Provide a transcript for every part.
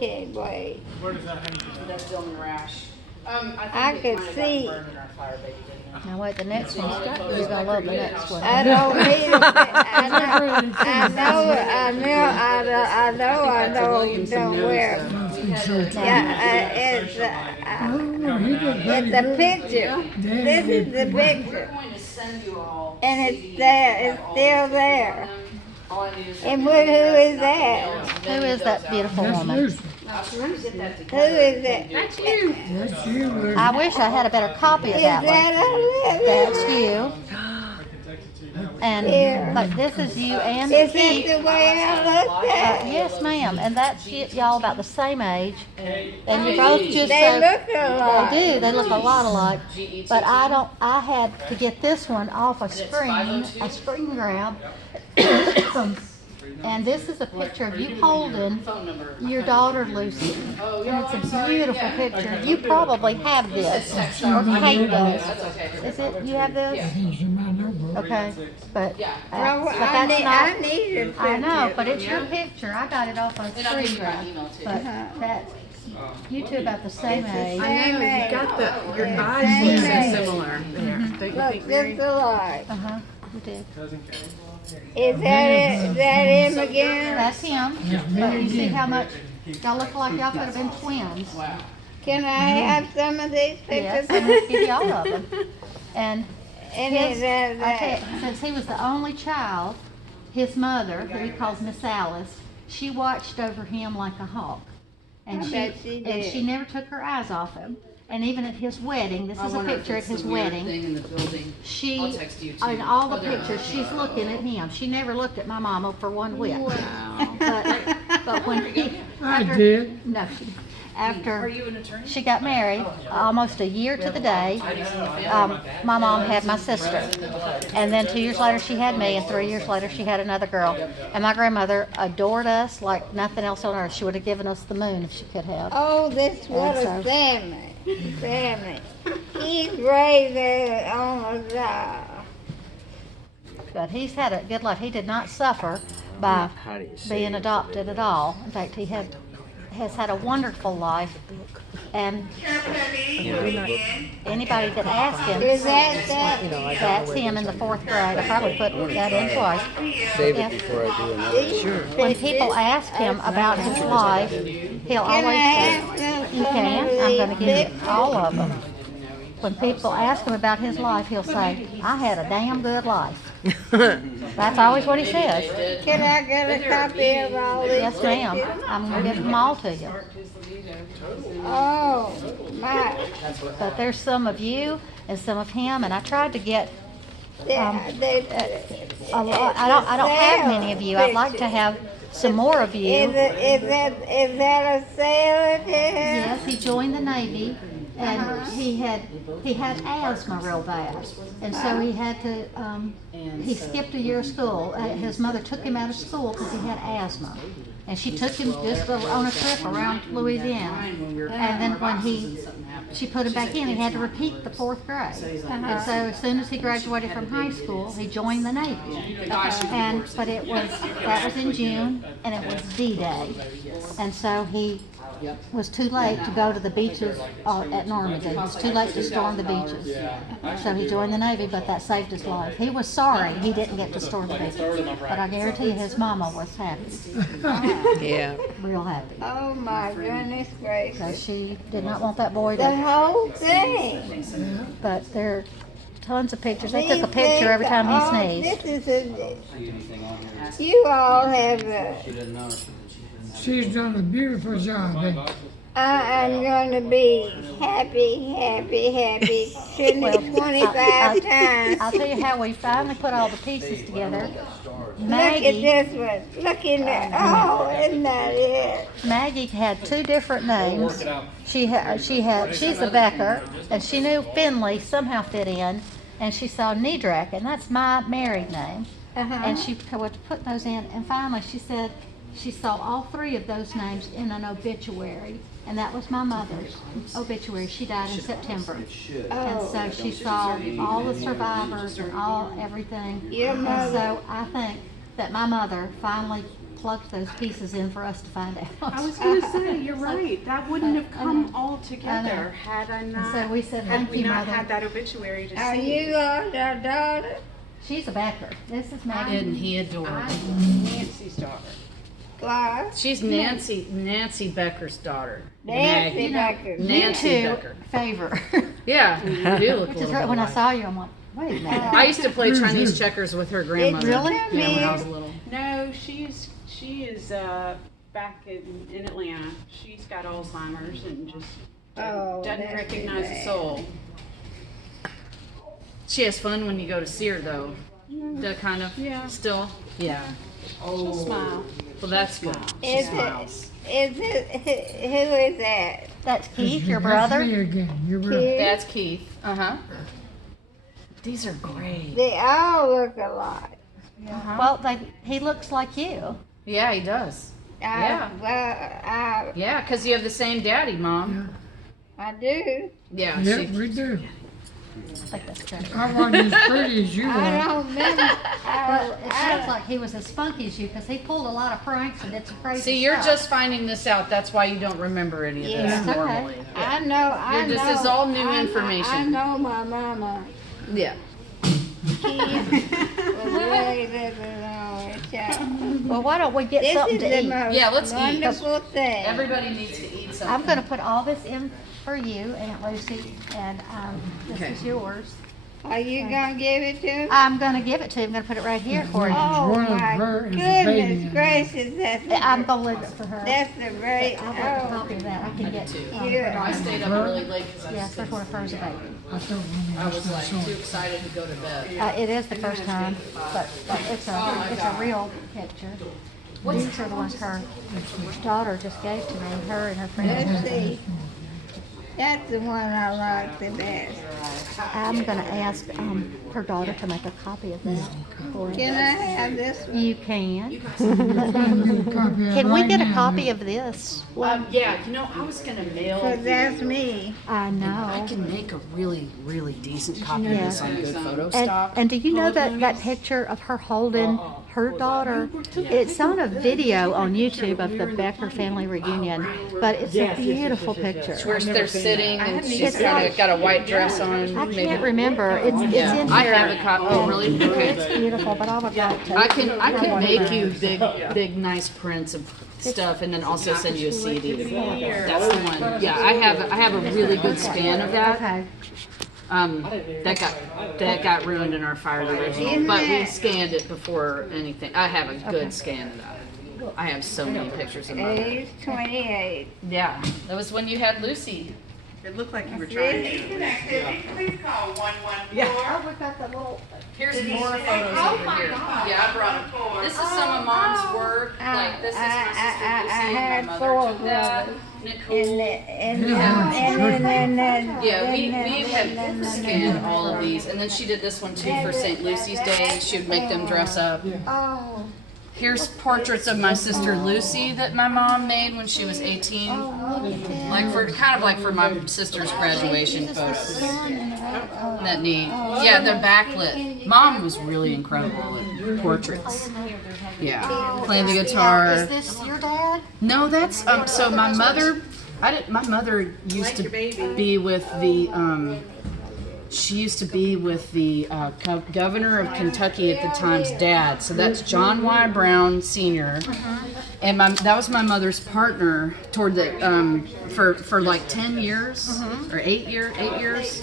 can't wait. Where does that hang? That's Dillman Rash. I think could it see. might have gotten burned in our fire, baby, didn't it? Now wait, the next one's you're gonna love the next one. I don't need it. I know where. Yeah, it's a picture. This is the picture. We're going to send you all. And it's there, it's still there. All I need is And who is that? Who is that beautiful woman? I was trying to get that Who together. is that? That's you, Lucy. I wish I had a better copy of Is that one. that That's a you. And Here. but this is you and Is Keith. that the way I look at? Yes, ma'am. And that's y'all about the same age. And you're both just They so. look They alike. do. They look a lot alike. But I had to get this one off a screen grab. And this is a picture of you holding Phone number. your daughter Lucy. And it's a beautiful picture. You probably have this, or Kate does. That's okay. Is it? You have this? He's in my notebook. Okay. But Well, but I that's need not. a picture. I know, but it's your picture. I got it off a And I'll give screen you my grab. email too. But that's you two about the same age. I know, you got the, your eyes look so similar there. Don't you Look think, Mary? just alike. You did. Is that it? Is that him again? That's him. But you see how much y'all look like y'all could have been twins. Wow. Can I have some of these Yes, pictures? I'm gonna give you all of them. And And his, is that I tell you, since he was the only child, his mother, who he calls Miss Alice, she watched over him like a hawk. And I bet she and did. she never took her eyes off him. And even at his wedding, this I is a wonder if picture at it's his the weird wedding. thing in the building. She, I'll text you, too. in all the Oh, they're pictures, not. she's looking at him. She never looked at my mama for one whit. Wow. But when he, I did. no, Are after you an attorney? she got married, almost a year to the day, my mom had my sister. And then 2 years later she had me, and 3 years later she had another girl. And my grandmother adored us like nothing else on earth. She would have given us the moon if she could have. Oh, this what a family. Family. He's raised on the job. But he's had a good life. He did not suffer by being adopted at all. In fact, he has had a wonderful life. And anybody that asks him, Is that that's him in the 4th grade. I probably put that in twice. Save Yeah. it before I do another. Sure. When people ask him about his life, he'll always say, you can, I'm going to give you all of them. When people ask him about his life, he'll say, I had a damn good life. That's always what he says. Can I get a copy of all these? Yes, ma'am. I'm going to give them all to you. Oh, my. But there's some of you and some of him, and I tried to get a lot. I don't have many of you. I'd like to have some more of you. Is that a sailor there? Yes, he joined the Navy, and he had asthma real bad, and so he had to he skipped a year of school. His mother took him out of school because he had asthma, and she took him just on a trip around Louisiana. And then when she put him back in, he had to repeat the 4th grade. And so as soon as he graduated from high school, he joined the Navy. But that was in June, and it was D-Day, and so he was too late to go to the beaches at Normandy. It was too late to storm the beaches. So he joined the Navy, but that saved his life. He was sorry he didn't get to storm the beaches, but I guarantee you his mama was happy, Yeah. real happy. Oh, my goodness So gracious. she did not want that boy The to, whole thing. but there are tons of pictures. They took a picture every time he sneezed. This is you all have She's done a beautiful job. I am going to be happy 25 times. I'll tell you how we finally put all the pieces together. Look at Maggie, this one. Look in there. Oh, isn't that it? Maggie had 2 different names. She's a Becker, and she knew Finley somehow fit in, and she saw Nidrak, and that's my married name. And she would put those in, and finally she said she saw all 3 of those names in an obituary, and that was my mother's obituary. She died in September, and so she saw all the survivors and everything. Your And mother. so I think that my mother finally plugged those pieces in for us to find out. I was gonna say, you're right. That wouldn't have come all together had I And not. so we said, had thank we you, not Mother. had that obituary to Are see. you our daughter? She's a Becker. This is Maggie. Isn't he adorable? I'm Nancy's daughter. What? She's Nancy Becker's daughter. Nancy Maggie. Becker. You Nancy two Becker. favor. Yeah, you do look a Which is little right, bit when I alike. saw you, I'm like, wait a minute. I used to play Chinese checkers with her grandmother. Really? Yeah, when I was little. No, she is back in Atlanta. She's got Alzheimer's and just Oh, doesn't that's recognize a great. soul. She has fun when you go to see her, though. The kind of Yeah. still. Yeah. She'll smile. Well, that's good. She Is smiles. who is that? That's Keith, your That's brother. me again, your brother. Kid? That's Keith. Uh huh. These are great. They all look alike. Well, he looks like you. Yeah, he does. Well, Yeah, because you have the same daddy, Mom. I do. Yeah. Yeah, she- we do. I think that's correct. I wasn't as pretty as you I are. don't remember. Well, it sounds like he was as funky as you because he pulled a lot of pranks and did some crazy See, you're stuff. just finding this out. That's why you don't remember any of Yeah. this It's okay. normally. I know. This is all new information. I know my mama. Yeah. She was really living on a child. Well, why don't we get This something is to the eat? most Yeah, let's eat. wonderful thing. Everybody needs to eat something. I'm going to put all this in for you, Aunt Lucy, and this Okay. is yours. Are you gonna give it to me? I'm going to give it to you. I'm going to put it right here for you. Oh One of my her is a baby goodness in gracious, I'm going to leave it for her. that's the great. I'll get a copy of that. I can get Yeah. I stayed up really late because I Yeah, just first one of hers is a baby. I thought when I we was like too excited to go to bed. It is the first time, but it's a real picture. These are the ones her daughter just gave to me, her and her friend. Let's see. That's the one I like the best. I'm going to ask her daughter to make a copy of that for you. Can I have this one? You can. Can Can we get a copy of this? Yeah, you know, I was gonna mail. Cause that's me. I I know. can make a really decent copy of this on good photo And, stock. and do you know that picture of her holding her daughter? It's on a video on YouTube of the Becker family reunion, but it's a beautiful picture. Where they're sitting and she's got a white dress on. I maybe. can't remember. It's in Yeah, here. I have a copy. Oh, really? Okay. It's beautiful, but I would like to. I can make you big nice prints of stuff and then also send you a CD. That's the one. Yeah, I have a really good scan of that. Okay. That got ruined in our fire original, but we scanned it before anything. I have a good scan of that. I have so many pictures of Mother. Age 28. Yeah, that was when you had Lucy. It looked like you were trying to. Oh, we've got the little. Here's more photos over here. Yeah, I brought them. This is some of Mom's work. Like this is my sister Lucy. My had mother four took that. brothers. Nicole. Yeah, we had scanned all of these, and then she did this one too for St. Lucy's Day. She would make them dress up. Oh, Here's portraits of my sister Lucy that my mom made when she was 18. Like for my sister's graduation photos. Isn't that neat? Yeah, they're backlit. Mom was really incredible at portraits. Yeah, playing the guitar. Is this your dad? No, that's so my mother. My mother used to be with the. She used to be with the governor of Kentucky at the time's dad. So that's John Y. Brown Sr. And that was my mother's partner toward the for like 10 years or 8 years.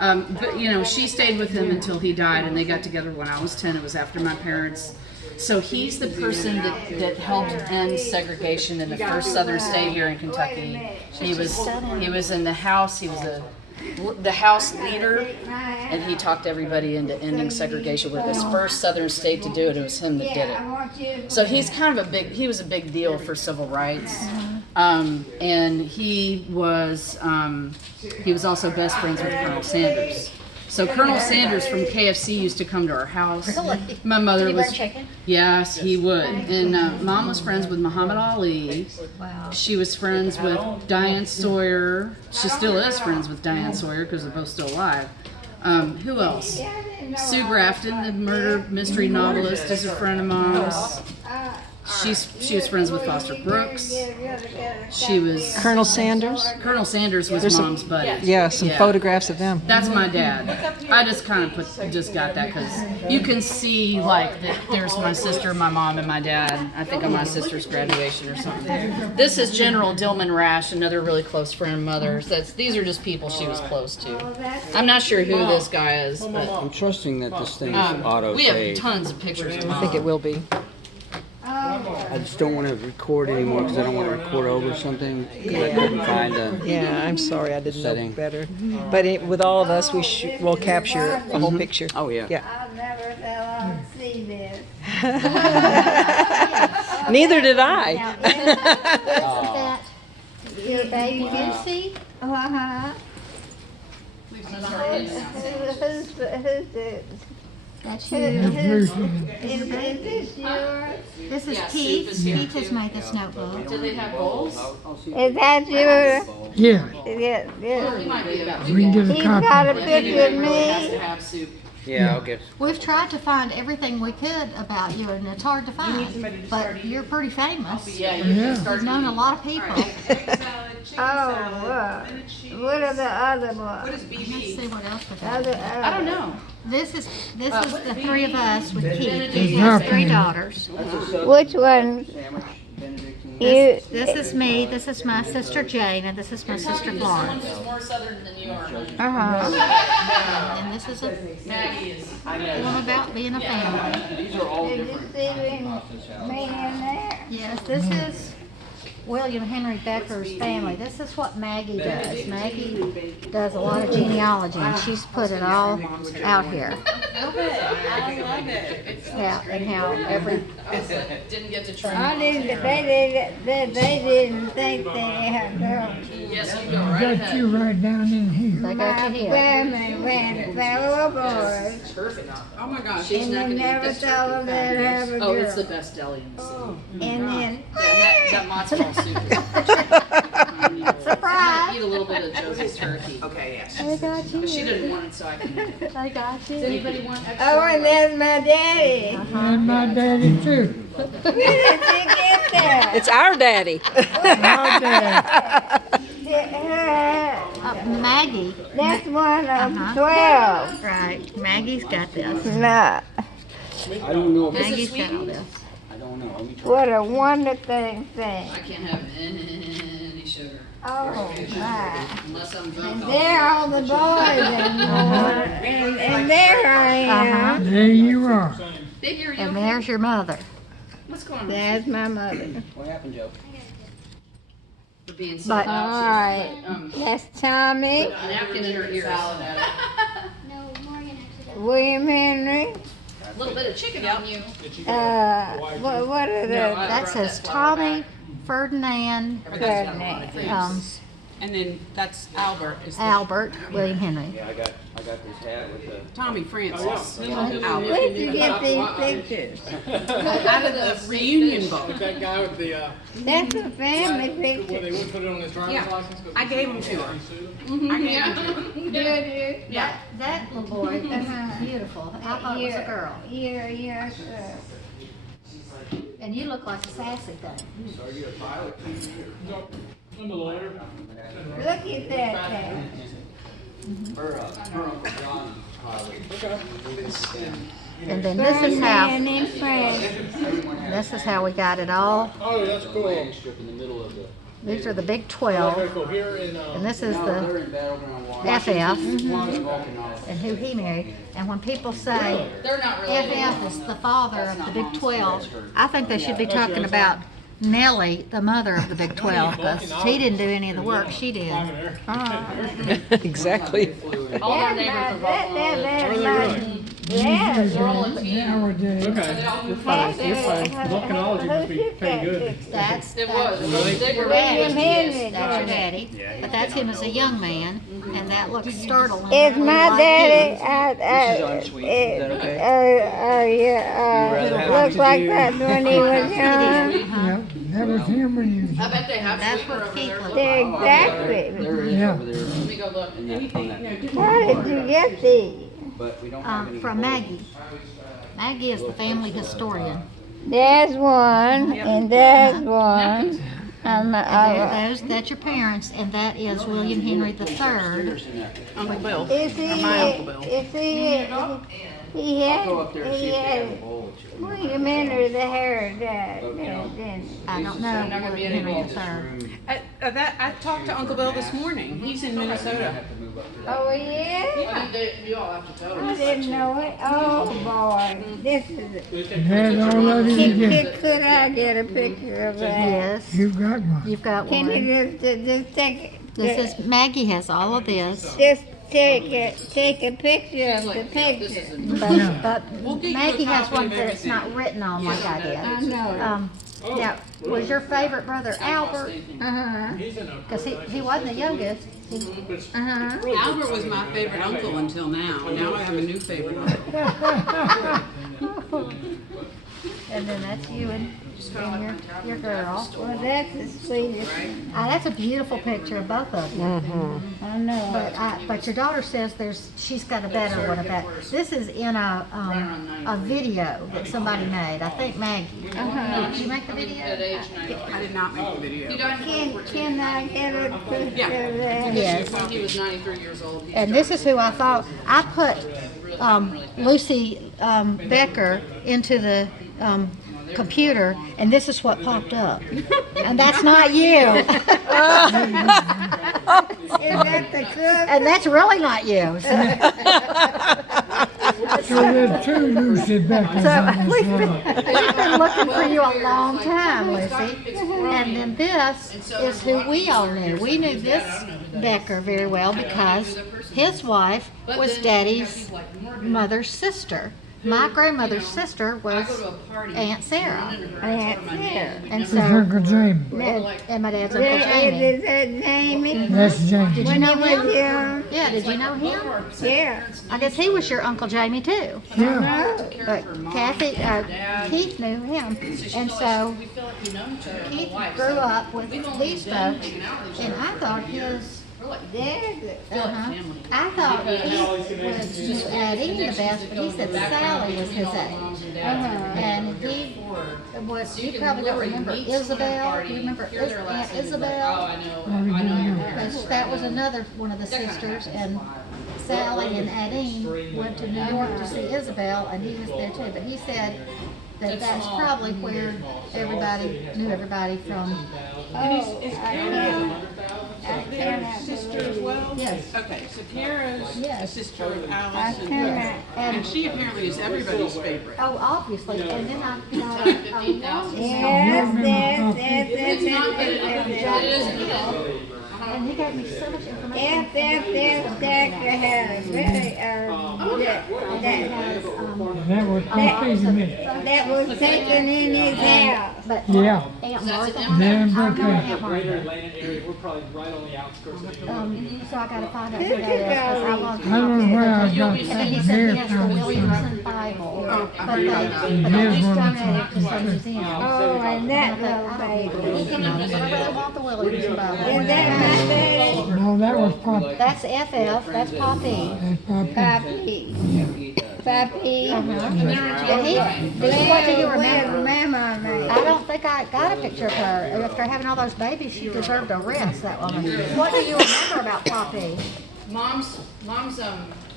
But you know, she stayed with him until he died, and they got together when I was 10. It was after my parents. So he's the person that helped end segregation in the first Southern state here in Kentucky. He was in the House. He was the House leader, and he talked everybody into ending segregation. We're this first Southern state to do it. It was him that did it. So he's kind of he was a big deal for civil rights, and he was also best friends with Colonel Sanders. So Colonel Sanders from KFC used to come to our house. Really? My mother Did he was. bring chicken? Yes, he would. And Mom was friends with Muhammad Ali. Wow. She was friends with Diane Sawyer. She still is friends with Diane Sawyer because they're both still alive. Who else? Sue Grafton, the murder mystery novelist, is a friend of Mom's. She was friends with Foster Brooks. She was Colonel Sanders. Colonel Sanders was Mom's buddy. Yeah, some Yeah. photographs of them. That's my dad. I just kind of just got that because you can see like that there's my sister, my mom, and my dad. I think on my sister's graduation or something. This is General Dillman Rash, another really close friend of mother's. These are just people she was close to. I'm not sure who this guy is, but I'm trusting that this thing is auto we have save. tons of pictures of I think it will be. I just don't want to record anymore because I don't want to record over something. I couldn't find a Yeah, I'm sorry, I didn't know setting. better. But with all of us, we'll capture the whole picture. Oh yeah. Yeah. I never thought I'd see this. Neither did I. That your baby Lucy. Uh-huh. Who's this? That's Who- you. who's- Is this yours? This is Yeah, Keith. Soup is here. Keith has made this notebook. do they have bowls? Is that yours? Yeah, Yes, yes. He might be about we can get He's a copy. got a He picture of really has to me. have soup. Yeah, I'll get. We've tried to find everything we could about you, and it's hard to find. But you're pretty famous. Yeah, you Yeah. can start You've known a lot of people. Oh, what are the other ones? Let's see what else we got. Other, I don't know. This is the three of us with Keith. Keith has three daughters. Which one? You, This is me. This is my sister Jane, and this is my sister Florence. Who's more southern than you are. uh-huh. And this is a Maggie is. one about being a family. Did you see me in there? Yes, this is William Henry Becker's family. This is what Maggie does. Maggie does a lot of genealogy, and she's put it all out here. I love it. Yeah, and how every Didn't get to try. I didn't, they didn't think they had girls. Yes, you go right Got ahead. you right down in here. they My got you here. women went fellow boys, Perfect. Oh my gosh. She's and not they gonna eat never this thought turkey. they'd have a Oh, it's the girl. best deli in the city. And then, That matzo ball soup is Surprise! eat a little bit of Josie's turkey. Okay, yes. I got you. But she didn't want it, so I can eat it. They got Does you. anybody want extra? Oh, and there's my daddy. And my daddy too. Where did you get that? It's our daddy. My dad. Maggie. That's one of Uh-huh. 12. Right. Maggie's got this. No, I don't know. Maggie's got all this. I don't know. Let me try. what a wonderful thing. I can't have any sugar Oh, my. unless I'm And drunk. there are all the boys and there I am. There you are. Baby, are you And okay? there's your mother. What's going on? That's my mother. What happened, Joe? For being so But- loud. All right, that's Tommy, A napkin in her ear. William Henry. A little bit of chicken on you. What are the That says Tommy Ferdinand names? And then that's Albert. Is the Albert William Henry. Yeah, I got this hat with the. Tommy Francis. Albert. Where'd you get these pictures? Out of the reunion book. That guy with the, That's a family when they picture. would put it on his driver's Yeah. license. 'cause I gave him to her. I gave him to her. Yeah. That little boy is beautiful. I thought it was a girl. You're And you look like a sassy thing. I'm a lawyer. look at that thing. Her Uncle John. And then this is how Ferdinand and Frank. this is how we got it all. Oh, that's cool. Strip in the middle of the. These are the Big Very 12, cool. Here in, and this is No, the they're in Battleground Water. FF, Volcanoes. and who he married. And when people say They're not related. FF is the father of the Big 12, I think they should be talking about Nellie, the mother of the Big 12, because she didn't do any of the work, she did. Exactly. All our neighbors are That's yeah. Nowadays. Okay. You're funny. You're funny. Volcanology must be pretty good. That's It was. William Henry. That's your daddy, but that's him as a young man, and that looks startling. Is my daddy, This is unsweet. Is that okay? yeah, looks like that when he was young. Yep, that was him when he was. I bet they have That's sweetener what over Keith there. looked They're like. exactly. There is Yeah. over there. Let me go look. in that- on that. Where did you get these? But we don't have any. From Maggie. Maggie is the family historian. There's one, and there's one. That's your parents, and that is William Henry III. Uncle Bill. Is he? Or my Uncle Bill. Is he had William Henry the hair didn't. I don't know William Henry III. I talked to Uncle Bill this morning. He's in Minnesota. Oh yeah? I didn't know it. Oh boy, this is. Had all of it again. Could I get a picture of that? Yes, You've got one. you've got Can one. you just take? This is Maggie has all of this, Just take a picture of the picture. but Maggie has one that's not written on like I did. I know. Now, was your favorite brother Albert? Uh-huh. Because he wasn't the youngest. Uh-huh. Albert was my favorite uncle until now. Now I have a new favorite uncle. And then that's you and your girl. Well, that's the sweetest. That's a beautiful picture of both of you. I know. But your daughter says she's got a better one of that. This is in a video that somebody made. I think Maggie. Did you make the video? I did not make the video. Can I get a picture of that? Yes. When he was 93 years old. And this is who I thought I put Lucie Becker into the computer, and this is what popped up. And that's not you. Is that the cook? And that's really not you. So there's two Lucie Beckers on this We've road. been looking for you a long time, Lucy. And then this is who we all knew. We knew this Becker very well because his wife was Daddy's mother's sister. My grandmother's sister was Aunt Sarah. Aunt Sarah. And It's Uncle Jamie. and my dad's Uncle Jamie. Is that Jamie? That's Jamie. Did you When know he was him? young? Yeah, did you know him? Yeah. I guess he was your Uncle Jamie too. Yeah. But Keith knew him. And so Keith grew up with these folks, and I thought his I thought he was adding the best, but he said Sally was his age. And he was, you probably don't remember Isabel. Do you remember Aunt Isabel? Because that was another one of the sisters, and Sally and Addie went to New York to see Isabel, and he was there too. But he said that that's probably where everybody knew everybody from. Is Kara's sister as well? Yes. Okay, so Kara's a sister of Alice and Kara. and she apparently is everybody's favorite. Oh, obviously, and then I got a and he gave me so much information. Becker had a very, That was Poppy's minute. that was taken in his house. But Yeah. Aunt Martha, There in I know Brookhaven. Aunt Martha. We're probably right on the outskirts of it. So I gotta find out who that is, because I want I don't know where I got And then he that said beer he has the from. Williamson Bible, but they Here's just one donated of to the some museum. Oh, and that little baby. But I really want the Williamson Is Bible. that my daddy? No, that was Poppy. That's FF, that's Poppy. That's Poppy. Papi. Papi. And what do you Where's remember? Mama, man? I don't think I got a picture of her. After having all those babies, she deserved a rest, that woman. What do you remember about Poppy? Mom's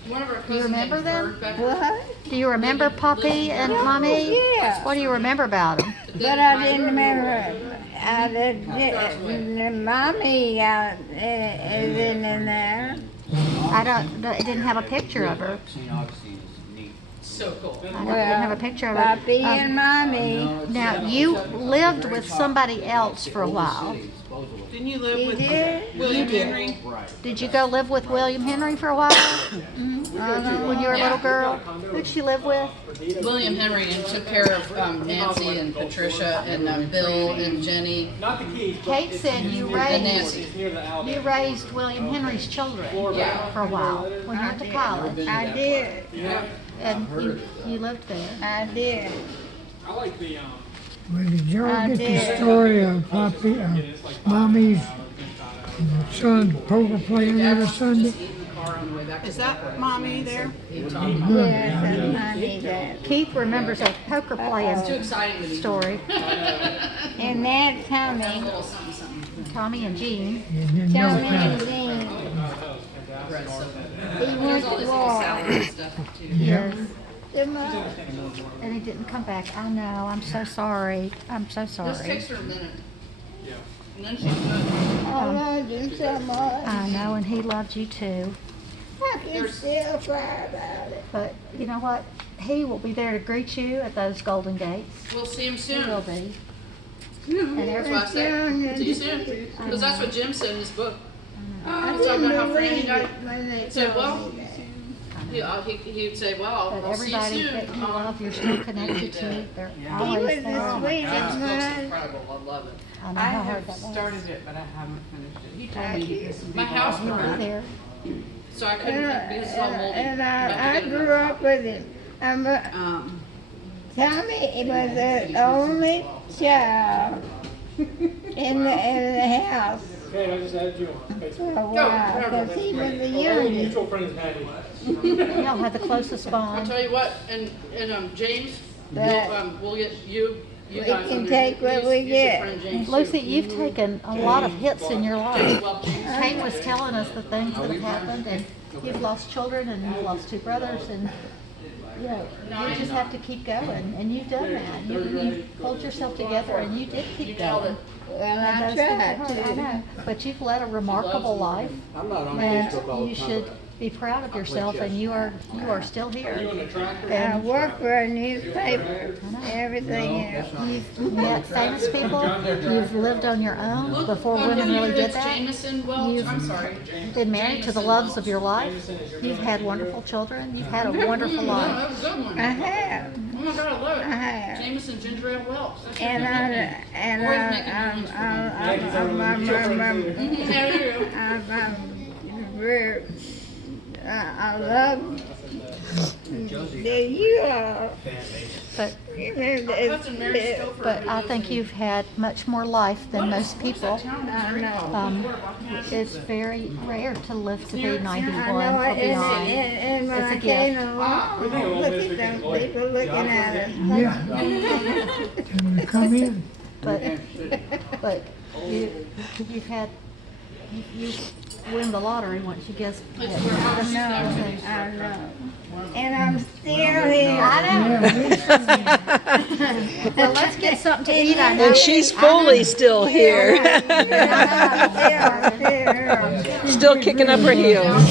one of our Do you cousins. remember named them? Becker. What? Do you remember Poppy and Mommy? Yeah. What do you remember about them? But I didn't remember. The mommy is in there. I didn't have a picture of her. So cool. I didn't have a picture of her. Papi and mommy. Now, you lived with somebody else for a while. Didn't you live He with did? William You did. Henry? Did you go live with William Henry for a while? When you were a little girl? Who'd she live with? William Henry and took care of Nancy and Patricia and Bill and Jenny. Not the keys, but Kate said you Nancy. it's near the alley. You raised William Henry's children for a while when you went to college. I did. And you lived there. I did. I like the Well, did y'all I get the did. story of Poppy, Mommy's and the son poker playing every Sunday? car on the way back. Is that mommy there? Yes, and Mommy that. Keith remembers a poker Too playing exciting to be. story. And that Tommy, Something, something. Tommy and Jean. Tommy and Dean, Brett's so he There's went all to this little war. salad and stuff too. Yes. The mother. And he didn't come back. I know. I'm so sorry. I'm so This sorry. takes her a minute. Yeah. And then she's good. I loved him so much. I know, and he loved you too. I can still cry about it. But you know what? He will be there to greet you at those golden gates. We'll see him He soon. will be. And And that's what I said. See you soon. Because that's what Jim said in his book. I He's talking didn't about how Franny believe died. it when they Said, told well, me that. he would say, well, But I'll see you everybody soon. that you love, you're still connected to. They're He always was the there. sweetest This book's man. incredible. I love it. I know I how hard have that was. started it, but I haven't finished it. He told me this would be My the house last You'll be burned. there. So I couldn't because it's all moldy. And Had I to get grew up with him. Tommy was the only child in the house Okay, I just added you on for Facebook. a while because he was the Our youngest. mutual friend is Patty. Y'all had the closest I'll bond. tell you what, and James, we'll get you We guys can on there. take what Use- we use your get. friend James, too. Lucy, you've taken a lot of hits in your life. Well, James, Kate was telling us the things that have happened, and you've lost children, and you've lost two brothers, and you know, you just have to keep going, and you've done that. You pulled yourself together, and you did keep going. Well, And I those things are tried hard, I to. know, but you've led a remarkable life, I'm not on and Facebook all the you time. should be proud of yourself, and you are still Are you here. on the tractor? I work for a newspaper, everything else. You've met famous people, you've lived on your own look, before who women you really is did that. Jameson Welch. You've- I'm sorry. Been married to the loves of your life, you've had wonderful children, you've had a wonderful No, life. that was a good one. I have, Oh my God, I love it. I have. Jameson Ginger Ale Welch. That's your And I love that you are. But, cousin Mary Stouffer. but I think you've had much more life than most people. I know. It's very rare to live to be I 91 know or it, beyond. and when It's a I came gift. along, look at those people looking at us. Yeah. Can we come in? But you've had, you win the lottery once you guess. I know. And I'm still here. Well, let's get something to eat. I know. And she's fully still here, I'm still here. still kicking up her heels.